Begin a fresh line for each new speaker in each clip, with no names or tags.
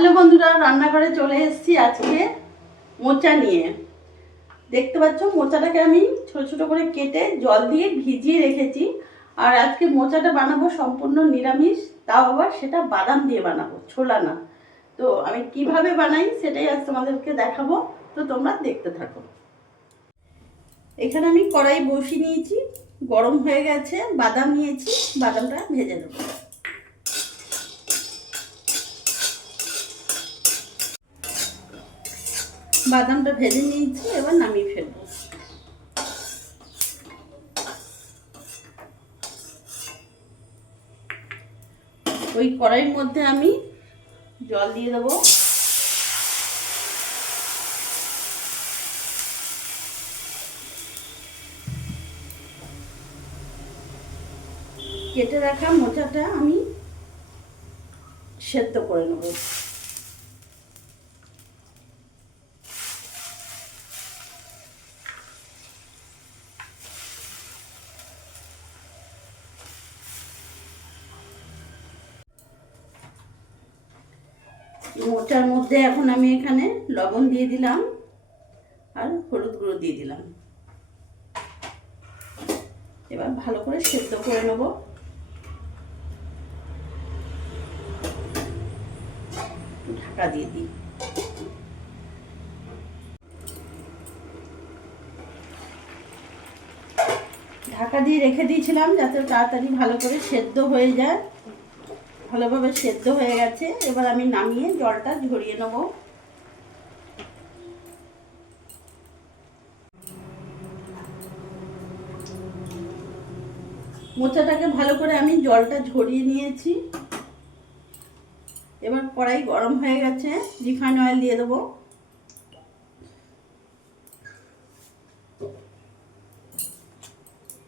Hello বন্ধুরা, রান্নাঘরে চলে এসেছি আজকে মোচা নিয়ে। দেখতে পাচ্ছ, মোচাটাকে আমি ছোট ছোট করে কেটে জল দিয়ে ভিজিয়ে রেখেছি। আর আজকে মোচাটা বানাবো সম্পূর্ণ নিরামিষ, তাও আবার সেটা বাদাম দিয়ে বানাবো, ছোলা না। তো আমি কীভাবে বানাই সেটাই আজ তোমাদেরকে দেখাবো, তো তোমরা দেখতে থাকো। এখানে আমি কড়াই বসিয়ে নিয়েছি, গরম হয়ে গেছে, বাদাম নিয়েছি, বাদামটা ভেজে নেব। বাদামটা ভেজে নিয়েছি, এবার নামিয়ে ফেলব। ওই কড়াইয়ের মধ্যে আমি জল দিয়ে দেবো। কেটে রাখা মোচাটা আমি সেদ্ধ করে নেব। মোচার মধ্যে এখন আমি এখানে লবণ দিয়ে দিলাম আর হলুদ গুঁড়ো দিয়ে দিলাম। এবার ভালো করে সেদ্ধ করে নেব। ঢাকা দিয়ে দিই। ঢাকা দিয়ে রেখে দিয়েছিলাম যাতে তাড়াতাড়ি ভালো করে সেদ্ধ হয়ে যায়। ভালোভাবে সেদ্ধ হয়ে গেছে। এবার আমি নামিয়ে জলটা ঝরিয়ে নেব। মোচাটাকে ভালো করে আমি জলটা ঝরিয়ে নিয়েছি। এবার কড়াই গরম হয়ে গেছে। রিফাইন অয়েল দিয়ে দেবো।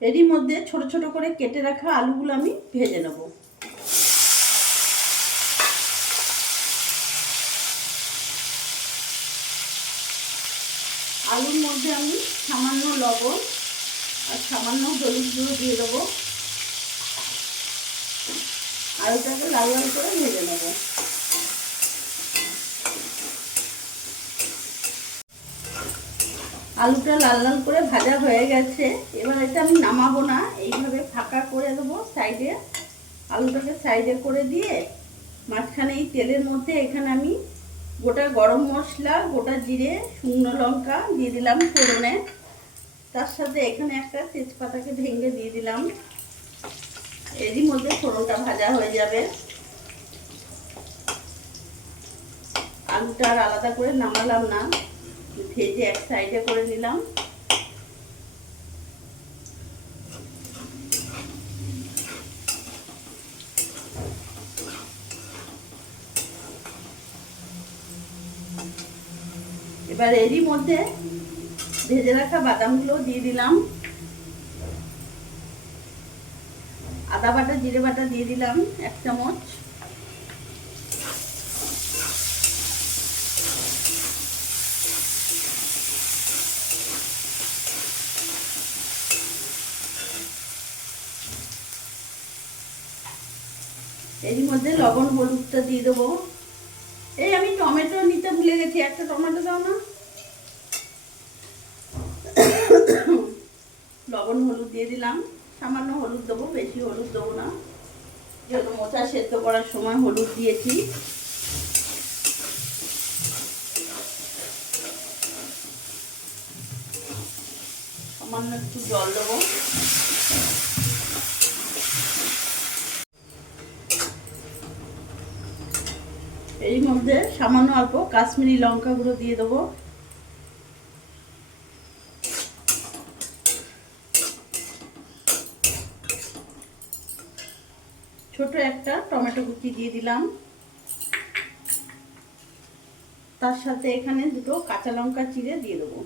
এরই মধ্যে ছোট ছোট করে কেটে রাখা আলুগুলো আমি ভেজে নেব। আলুর মধ্যে আমি সামান্য লবণ আর সামান্য হলুদ গুঁড়ো দিয়ে দেবো। আলুটাকে লাল লাল করে ভেজে নেব। আলুটা লাল লাল করে ভাজা হয়ে গেছে। এবার এটা আমি নামাবো না, এইভাবে ফাঁকা করে দেবো সাইডে। আলুটাকে সাইডে করে দিয়ে মাঝখানে এই তেলের মধ্যে এখানে আমি গোটা গরম মশলা, গোটা জিরে, শুকনো লঙ্কা দিয়ে দিলাম ফোড়নে। তার সাথে এখানে একটা তেজপাতাকে ভেঙে দিয়ে দিলাম। এরই মধ্যে ফোড়নটা ভাজা হয়ে যাবে। আলুটা আর আলাদা করে নামালাম না। ভেজে এক সাইডে করে নিলাম। এবার এরই মধ্যে ভেজে রাখা বাদামগুলো দিয়ে দিলাম। আদা বাটা, জিরে বাটা দিয়ে দিলাম এক চামচ। এরই মধ্যে লবণ, হলুদটা দিয়ে দেবো। এই আমি টমেটো নিতে ভুলে গেছি, একটা টমেটো দাও না। লবণ, হলুদ দিয়ে দিলাম। সামান্য হলুদ দেবো, বেশি হলুদ দেবো না। যেহেতু মোচা সেদ্ধ করার সময় হলুদ দিয়েছি। সামান্য একটু জল দেবো। এর মধ্যে সামান্য অল্প কাশ্মীরি লঙ্কা গুঁড়ো দিয়ে দেবো। ছোট একটা টমেটো কুচি দিয়ে দিলাম। তার সাথে এখানে দুটো কাঁচা লঙ্কা চিড়ে দিয়ে দেবো।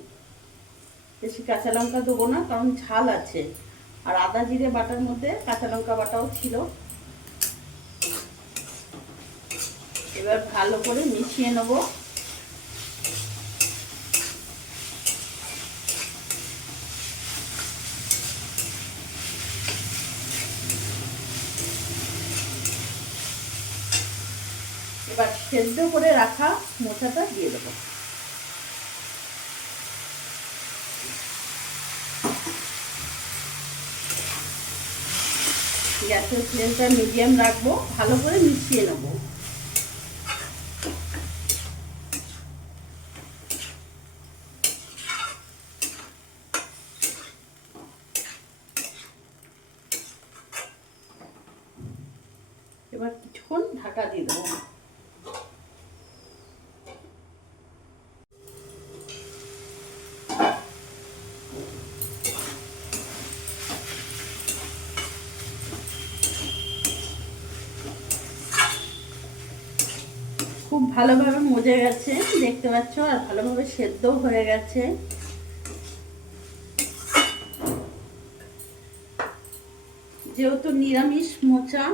বেশি কাঁচা লঙ্কা দেবো না, কারণ ঝাল আছে। আর আদা জিরে বাটার মধ্যে কাঁচা লঙ্কা বাটাও ছিল। এবার ভালো করে মিশিয়ে নেব। এবার সেদ্ধ করে রাখা মোচাটা দিয়ে দেবো। গ্যাসের ফ্লেমটা মিডিয়াম রাখব, ভালো করে মিশিয়ে নেব। এবার কিছুক্ষণ ঢাকা দিয়ে দেবো। খুব ভালোভাবে মজে গেছে, দেখতে পাচ্ছ, আর ভালোভাবে সেদ্ধও হয়ে গেছে। যেহেতু নিরামিষ মোচা,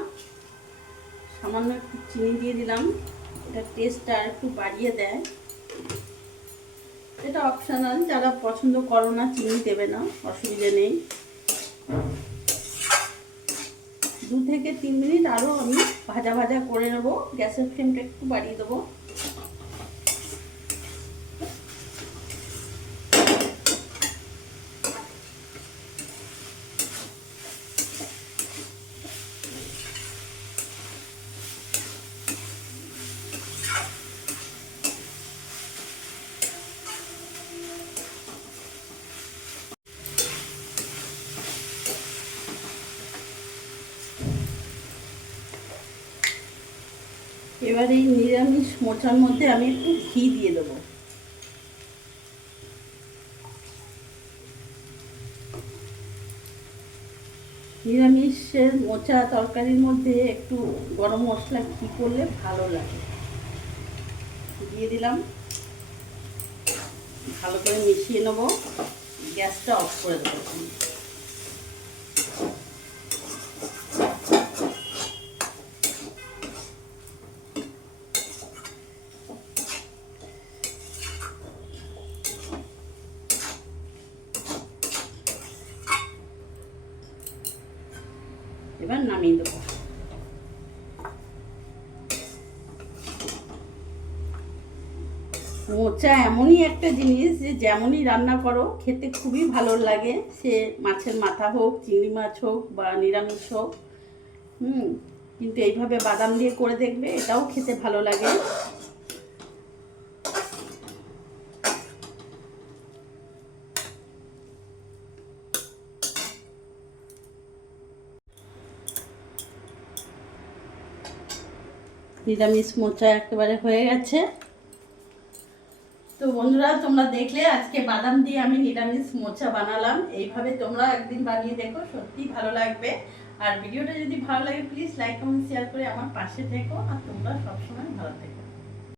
সামান্য একটু চিনি দিয়ে দিলাম। এটা টেস্টটা আর একটু বাড়িয়ে দেয়। এটা অপশনাল যারা পছন্দ করো না, চিনি দেবে না, অসুবিধে নেই। দু থেকে তিন মিনিট আরও আমি ভাজা ভাজা করে নেব। গ্যাসের ফ্লেমটা একটু বাড়িয়ে দেবো। এবার এই নিরামিষ মোচার মধ্যে আমি একটু ঘি দিয়ে দেবো। নিরামিষের মোচা তরকারির মধ্যে একটু গরম মশলা ঘি করলে ভালো লাগে। দিয়ে দিলাম। ভালো করে মিশিয়ে নেব। গ্যাসটা অফ করে দেবো। এবার নামিয়ে দেবো। মোচা এমনই একটা জিনিস যে, যেমনই রান্না করো, খেতে খুবই ভালো লাগে। সে মাছের মাথা হোক, চিংড়ি মাছ হোক বা নিরামিষ হোক, হুম, কিন্তু এইভাবে বাদাম দিয়ে করে দেখবে, এটাও খেতে ভালো লাগে। নিরামিষ মোচা একেবারে হয়ে গেছে। তো বন্ধুরা, তোমরা দেখলে আজকে বাদাম দিয়ে আমি নিরামিষ মোচা বানালাম। এইভাবে তোমরা একদিন বানিয়ে দেখো সত্যি ভালো লাগবে। আর ভিডিওটা যদি ভালো লাগে প্লিজ লাইক কমেন্ট শেয়ার করে আমার পাশে থেকো। আর তোমরা সবসময় ভালো থেকো।